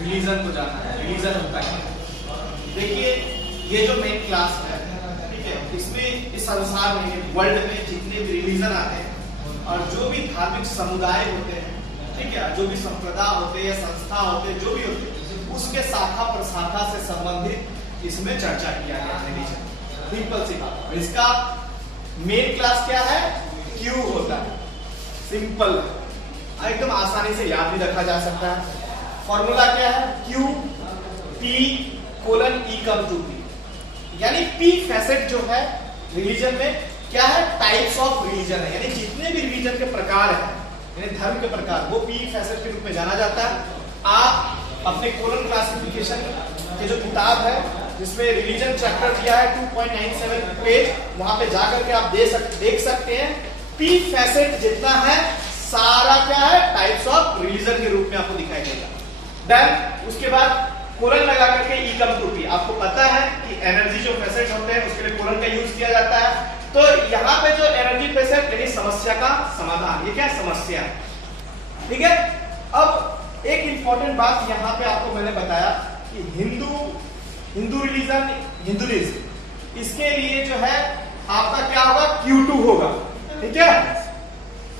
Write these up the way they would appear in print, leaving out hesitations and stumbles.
Religion को जानना है, रिलीजन होता है। देखिए ये जो मेन क्लास है, ठीक है, इसमें इस संसार में, वर्ल्ड में जितने भी रिलीजन आते हैं और जो भी धार्मिक समुदाय होते हैं, ठीक है, जो भी संप्रदाय होते हैं या संस्था होते हैं, जो भी होते हैं, उसके शाखा प्रशाखा से संबंधित इसमें चर्चा किया गया है रिलीजन। सिंपल सी बात। इसका मेन क्लास क्या है? क्यू होता है। सिंपल, एकदम आसानी से याद भी रखा जा सकता है। फॉर्मूला क्या है? Q P colon E come to P, यानी पी फैसेट जो है रिलीजन में क्या है? टाइप्स ऑफ रिलीजन है, यानी जितने भी रिलीजन के प्रकार है, यानी धर्म के प्रकार, वो पी फैसेट के रूप में जाना जाता है। आप अपने कोलन क्लासिफिकेशन के जो किताब है जिसमें रिलीजन चैप्टर दिया है 2.97 पेज, वहां पे जाकर के आप देख सकते हैं। पी फैसेट जितना है सारा क्या है? टाइप्स ऑफ रिलीजन के रूप में आपको दिखाई देगा। देन उसके बाद कोलन लगा करके ई कम टू पी। आपको पता है कि एनर्जी जो फैसेट होते हैं उसके लिए कोलन का यूज किया जाता है। तो यहाँ पे जो एनर्जी फैसेट यानी समस्या का समाधान, ये क्या है? समस्या, ठीक है। अब एक इंपॉर्टेंट बात यहाँ पे आपको मैंने बताया कि हिंदू रिलीजन, हिंदुइज्म, इसके लिए जो है आपका क्या होगा? Q2 होगा, ठीक है।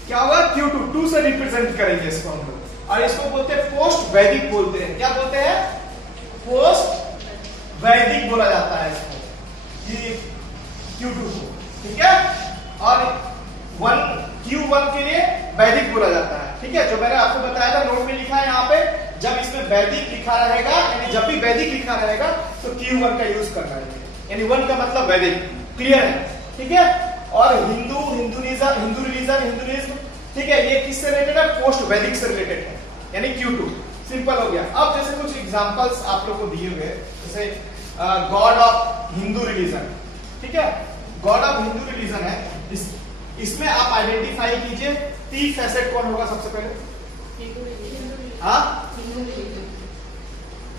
क्या होगा? Q2, 2 से रिप्रेजेंट करेंगे इसको हम लोग, और इसको बोलते हैं पोस्ट वैदिक बोलते हैं। क्या बोलते हैं? पोस्ट वैदिक बोला जाता है इसको, ये Q2 को, ठीक है। और Q1 के लिए वैदिक बोला जाता है, ठीक है। जो मैंने आपको बताया था, नोट में लिखा है यहाँ पे, जब इसमें वैदिक लिखा रहेगा, यानी जब भी वैदिक लिखा रहेगा तो Q1 का यूज करना है, यानी 1 का मतलब वैदिक। क्लियर है, ठीक है। और हिंदुइज्म, ठीक है, ये किससे रिलेटेड है? पोस्ट वैदिक से रिलेटेड है, यानी Q2। सिंपल हो गया। अब जैसे कुछ एग्जांपल्स आप लोग को दिए हुए, जैसे गॉड ऑफ हिंदू रिलीजन, ठीक है, गॉड ऑफ हिंदू रिलीजन है। इसमें आप आइडेंटिफाई कीजिए पी फैसेट कौन होगा सबसे पहले? हाँ,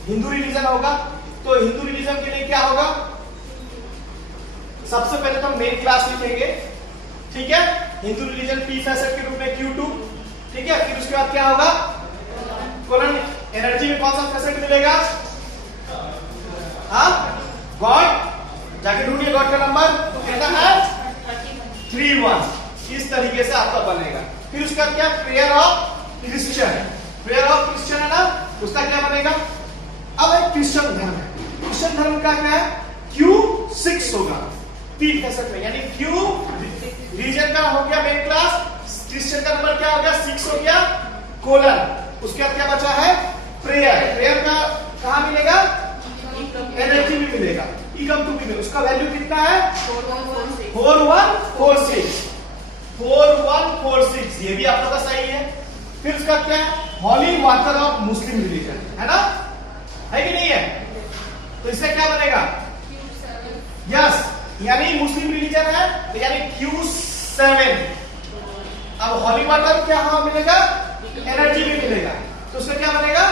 हिंदू रिलीजन होगा। तो हिंदू रिलीजन के लिए क्या होगा? सबसे पहले तो मेन क्लास लिखेंगे, ठीक है। हिंदू रिलीजन पी फैसेट के रूप में Q2, ठीक है। फिर उसके बाद क्या होगा? कोलन एनर्जी में कौन सा फैसेट मिलेगा? हाँ, गॉड। जाके ढूंढिए गॉड का नंबर, तो कितना है? 31। इस तरीके से आपका बनेगा। फिर उसका क्या? Prayer of Christian, prayer of Christian है ना, उसका क्या बनेगा? अब एक क्रिश्चियन धर्म है, क्रिश्चियन धर्म का क्या है? Q6 होगा पी फैसेट में, यानी Q रीजन का हो गया मेन क्लास, क्रिश्चियन का नंबर क्या हो गया? 6 हो गया, कोलन। उसके बाद क्या बचा है? प्रेयर। प्रेयर का कहां मिलेगा? एनर्जी भी मिलेगा, ई कम टू पी में। उसका वैल्यू कितना है? 4146, 4146, ये भी आप लोग का सही है। फिर उसका क्या है? हॉली वाटर ऑफ मुस्लिम रिलीजन, है ना, है कि नहीं है? तो इससे क्या बनेगा? यस, यानी मुस्लिम रिलीजन है, तो यानी Q7। अब हॉली वाटर क्या हाँ मिलेगा? एनर्जी भी मिलेगा, तो उससे क्या बनेगा?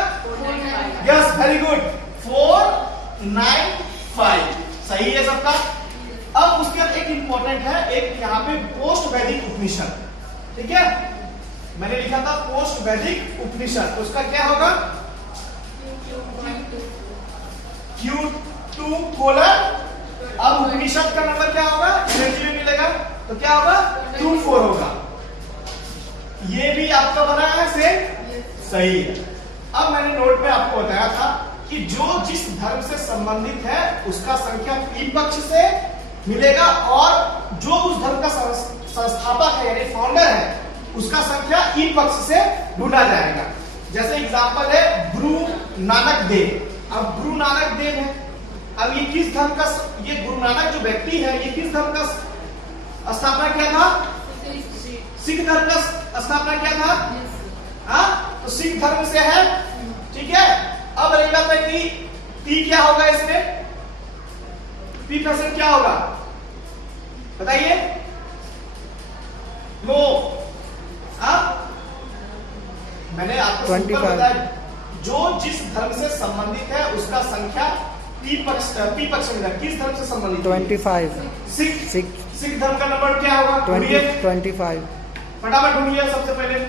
यस, वेरी गुड, 495, सही है सबका। अब उसके बाद एक इंपॉर्टेंट है, एक यहाँ पे पोस्ट वैदिक उपनिषद, ठीक है। मैंने लिखा था पोस्ट वैदिक उपनिषद, तो उसका क्या होगा? Q2 colon. अब उपनिषद का नंबर क्या होगा? एनर्जी में मिलेगा, तो क्या होगा? 24 होगा। ये भी आपका बना है सेम, सही है। अब मैंने नोट में आपको बताया था कि जो जिस धर्म से संबंधित है उसका संख्या पी पक्ष से मिलेगा, और जो उस धर्म का संस्थापक है यानी फाउंडर है उसका संख्या ई पक्ष से ढूंढा जाएगा। जैसे एग्जांपल है गुरु नानक देव। अब गुरु नानक देव है, अब ये किस धर्म का, ये गुरु नानक जो व्यक्ति है ये किस धर्म का स्थापना किया था? सिख धर्म का स्थापना किया था, हाँ, तो सिख धर्म से है, ठीक है। अब रही बात है कि पी क्या होगा इसमें? पी फैसेट क्या होगा बताइए? नो, मैंने आपको बताया जो जिस धर्म से संबंधित है उसका संख्या पी पक्ष में, किस धर्म से संबंधित? 25। सिख धर्म का नंबर क्या होगा? 25। फटाफट ढूंढिए सबसे पहले।